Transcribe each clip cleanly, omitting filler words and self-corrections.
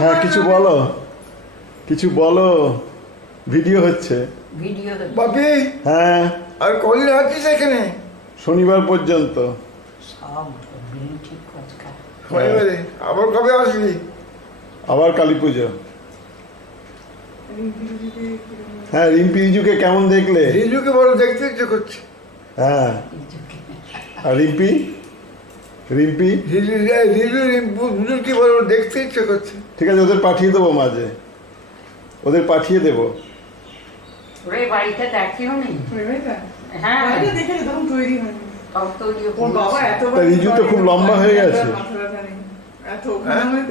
হ্যাঁ কিছু বলো, কিছু বলো, ভিডিও হচ্ছে। বাপি হ্যাঁ আর কদিন আছিস এখানে? শনিবার পর্যন্ত। শনিবারে আবার কবে আসবি? আবার কালী পুজো। হ্যাঁ রিম্পি রিজুকে কেমন দেখলে? রিজুকে বড় দেখতে ইচ্ছে করছে। হ্যাঁ আর রিম্পি রিম্পি রিজুকে বড় দেখতে ইচ্ছে করছে। ঠিক আছে ওদের পাঠিয়ে দেবো, মাঝে ওদের পাঠিয়ে দেবো। রিজু তো খুব লম্বা হয়ে গেছে,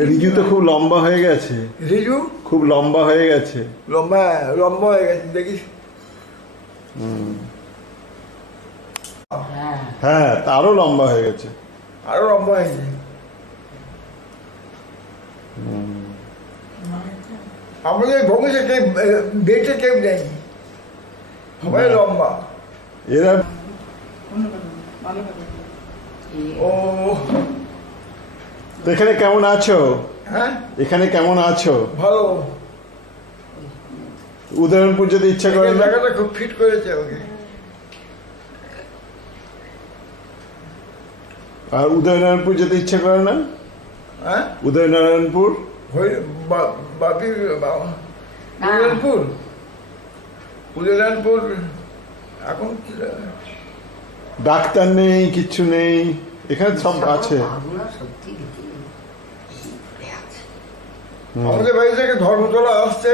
রিজু তো খুব লম্বা হয়ে গেছে, রিজু খুব লম্বা হয়ে গেছে, লম্বা লম্বা হয়ে গেছে দেখিস। হ্যাঁ আরো লম্বা হয়ে গেছে, আরো লম্বা হয়ে গেছে। আমাদের ভবিষ্যৎ বেটে কেউ নেই, সবাই লম্বা। এরা ও এখানে কেমন আছো? হ্যাঁ এখানে কেমন আছো? ভালো। উদয়নপুর যেতে ইচ্ছা করে না? জায়গাটা খুব ফিট করেছে ওকে। আর উদয়নারায়ণপুর যেতে ইচ্ছা করে না? হ্যাঁ উদয়নারায়ণপুর বাপি উদয়নপুর উদয়নপুর এখন ডাক্তার নেই, কিচ্ছু নেই, এখানে সব আছে। আমাদের বাড়ি থেকে ধর্মতলা আসছে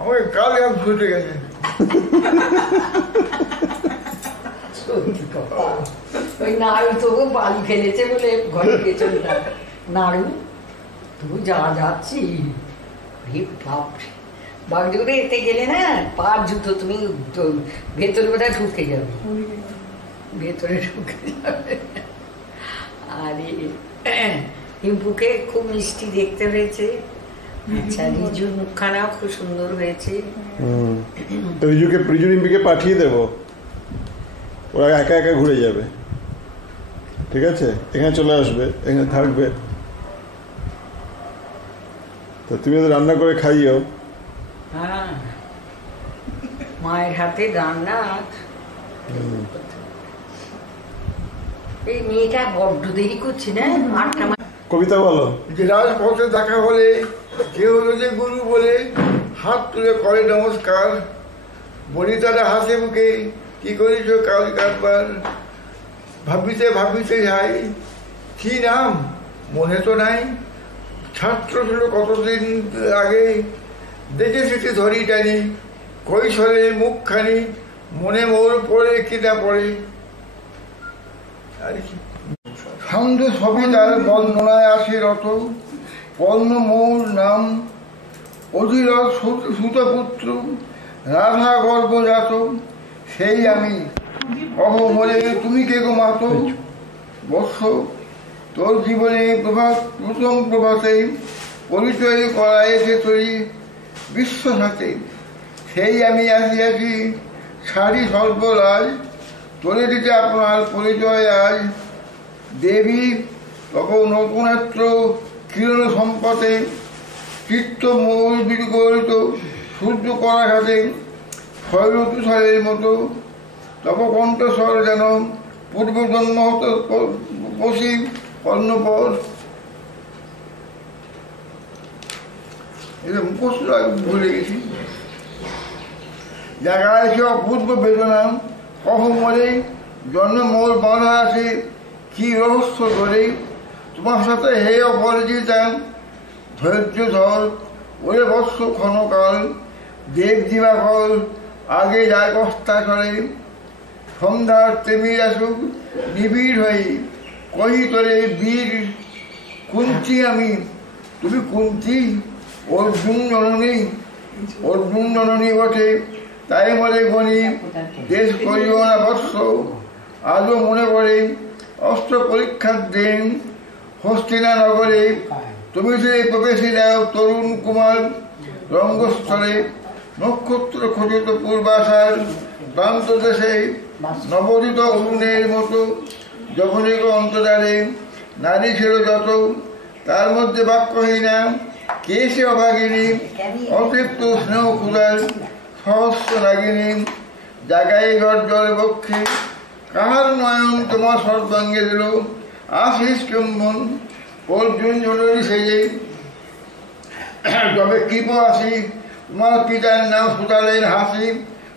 আমাকে কাল গাছ ছুটে গেছে। ওই নাড়ু তবু বালি ফেলেছে বলে ঘরে পেছনটা নাড়ু তবু যা যাচ্ছি বাগডোরে এতে গেলে না পার জুতো তুমি ভেতরে বোধহয় ঢুকে যাবে, ভেতরে ঢুকে যাবে। আর রিম্পুকে খুব মিষ্টি দেখতে হয়েছে। আচ্ছা রিজুর মুখখানাও খুব সুন্দর হয়েছে। রিজু রিম্পিকে পাঠিয়ে দেবো, ওরা একা একা ঘুরে যাবে, ঠিক আছে? এখানে চলে আসবে, এখানে থাকবে, তো তুমি ওদের রান্না করে খাইও। হ্যাঁ মায়ের হাতে রান্না। এই মেয়েটা বড্ড দেরি করছে না, 8টা। কবিতা বলো। যে রাজপথে দেখা হলে কেউ হলো যে গুরু বলে হাত তুলে করে নমস্কার, বলি তারা হাসে মুখে কি করিস কাল কারবার, ভাবিতে ভাবিতে যাই কি নাম মনে তো নাই, ছাত্র ছিল কতদিন আগে দেখেছি ধরি টানি, কৈশোরের মুখখানি মনে মোর পড়ে কিনা পড়ে। আর কি ছন্দ সবিতার বর্ণনায় আসে রত, পর্ণ মৌর নাম অধীরথ সুতপুত্র রাধা গর্ভজাত, সেই আমি অহ মরে তুমি কে গো মাত, বৎস তোর জীবনে প্রভাত প্রথম প্রভাতে পরিচয় করাইছে তরি বিশ্ব সাথে, সেই আমি আসিয়াছি সারি সর্বরাজ, তোরে দিতে আপনার পরিচয় আজ, দেবী তপ নতুনত্র কিরণ সম্পদে চিত্ত মৌল বিগলিত সূর্য করাঘাতে শৈল তুষারের মতো, তপ কণ্ঠস্বর যেন পূর্বজন্ম হতো বসি অন্নপর। এটা মুখস্থ ভুলে গেছি। জায়গায় সে অপূর্ব বেদনা কহ মরে জন্ম মোর বাঁধা আছে কি রহস্য ধরে, তোমার সাথে হে অপরিচিতা ধৈর্য ধর ওরে বৎস ক্ষণকাল, দেব দিবাকর আগে যায় কস্তা করে, সন্ধ্যার তেমির আসুক নিবিড় হয়ে কহি তোরে বীর কুন্তি আমি, তুমি কুন্তি অর্জুন জননী, অর্জুন জননী বটে তাই মনে গণি দেশ করিও না বৎস, আজও মনে পড়ে অস্ত্র পরীক্ষার দিন হস্তিনা নগরে, তুমি যে প্রবেশী দাও তরুণ কুমার রঙ্গস্থলে, নক্ষত্র খচিত পূর্বাশার প্রান্ত দেশে নবোদিত অরুণের মতো যখনই অন্তরালে নারী ছিল যত তার মধ্যে বাক্যহীনা কেশে অভাগিনী অতৃপ্ত স্নেহ ক্ষুদার সহস্র রাগিনী জাগায় গর্জল বক্ষে কাহার নয়ন তোমার সর্বাঙ্গে দিল আশিস চুম্বন অর্জুন জননী সেজে তবে কৃপ আসি তোমার পিতার নাম সুতালেন হাসি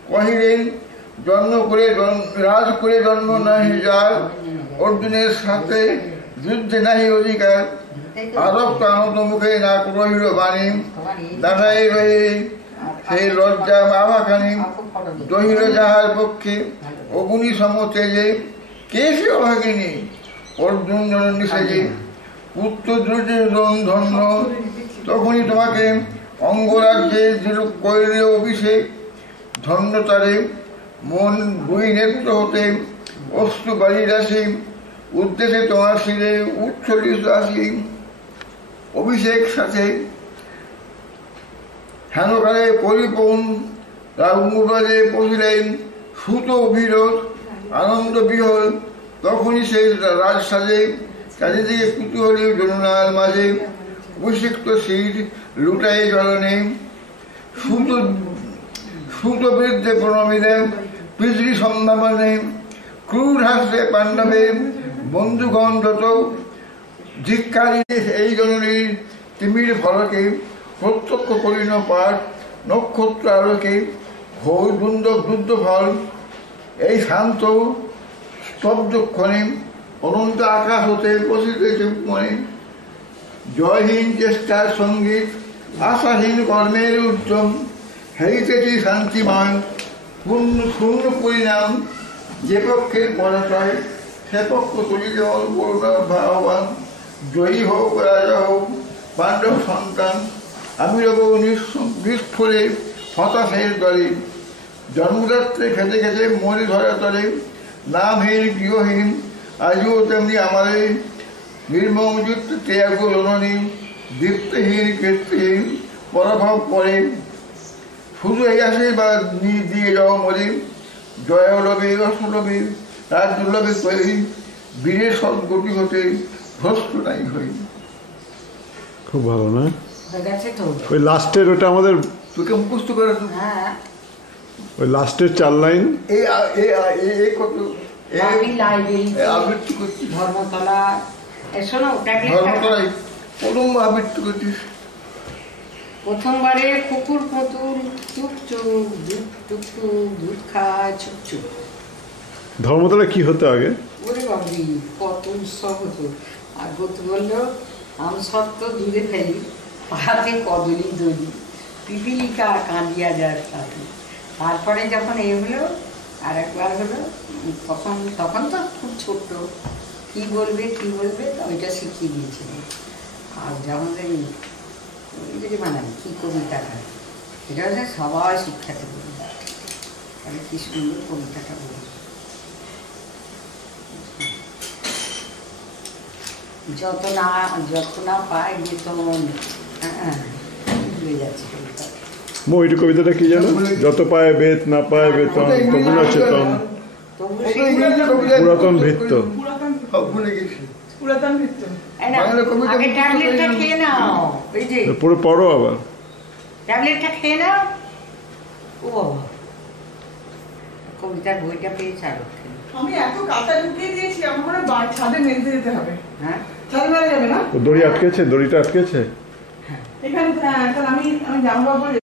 কহিলেন জন্ম করে রাজ করে জন্ম নাহি যার অর্জুনের সাথে যুদ্ধে নাহি অধিকার আরক্ত আনন্দ মুখে না রহিল বাণী দাঁড়াই রহে সেই লজ্জা আভাখানি রহিল যাহার পক্ষে অগুনি সম তেজে কে সে অভাগিনী অর্জুন জননী সেজে পুত্র দ্রুতের ধন্য তখনই তোমাকে অঙ্গরাজ্যে কৈর অভিষেক ধন্য তারে মন দুই নেত্র হতে অশ্রু বাড়ির আসি উদ্দেশ্যে তোমার শিরে উচ্ছলিত আসি অভিষেক সাথে হেনকালে পরিপূর্ণ রাঘুবাদে পৌঁছিলেন সুত অভিরোধ আনন্দ বিহল তখনই সেই রাজ সাজে চারিদিকে কুতূহলী জনুনার মাঝে অভিষিক্ত শীত লুটাই জলনে সুত বৃদ্ধে প্রণমিলে পৃথিবী সম্ভাবনে ক্রুর হাসে পাণ্ডবে বন্ধুগণ যত ধিক্কারী এই জননীর তিমির ফলকে প্রত্যক্ষ করিল পাঠ নক্ষত্র আলোকে ঘোর যুদ্ধ ফল এই শান্ত স্তব্ধক্ষণে অনন্ত আকাশ হতে বসিতেছে মনে জয়হীন চেষ্টার সঙ্গীত আশাহীন কর্মের উদ্যম হেরিতেছি শান্তিময় শূন্য পরিণাম যে পক্ষের পরাজয় সে পক্ষ তুলিতে ভাববান জয়ী হোক রাজা হোক পাণ্ডব সন্তান আমি রব নিষ্ফলে হতাশের দলে জন্মদাত্রে খেতে খেতে মরি ধরা তলে নামহীন গৃহহীন আজও তেমনি আমাদের নির্মমযুক্ত ত্যাগ জননী দীপ্তহীন কীর্তিহীন পরাভব করে শুধু এই আশীর্বাদ দিয়ে যাও মরি জয় লবে অসলবে রাজ্য লবে করি বীরের সদ্গতি হতে ভ্রষ্ট নাই হই। খুব ভালো না? ওই লাস্টের ওটা আমাদের তোকে মুখস্থ করে ওই লাস্টের 4 লাইন কত আবৃত্তি করছিস ধর্মতলা ধর্মতলায় প্রথম আবৃত্তি করছিস প্রথমবারে কুকুর পুতুল চুপ চুপ দুধ টুকটুক দুধ খায় চুপ চুপ। ধর্মতলা কি হতো আগে? ওরে বাবরি কত উৎসব হতো। আর গতু বললো আমসত্ব দূরে ফেলি পাহাতে কদলি দলি পিপিলিকা কাঁদিয়া যার সাথে। তারপরে যখন এ হলো আর একবার হলো তখন তো খুব ছোট্ট কি বলবে ওইটা শিখিয়ে দিয়েছিল। আর যেমন যদি বানাবি কি কবিতাটা এটা হচ্ছে সবাই শিক্ষাতে বলি তাহলে কি সুন্দর কবিতাটা বলি যত না পায় বেতন ভুলে যাচ্ছে কবিতা। ওইটা কবিতাটা কি জানো? যত পায় বেত না পায় বেতন তবু না চেতন পুরাতন ভিত্ত পুরো পড়ো আবার ট্যাবলেটটা খেয়ে নাও। ও বাবা কবিতার বইটা পেয়েছে আরো আমি এত কাঁচা ঢুকিয়ে দিয়েছি আমার ছাদে মেলতে যেতে হবে। হ্যাঁ ছাদে মেলা যাবে না? দড়িটা আটকেছে এখানে আমি জামা কাপড়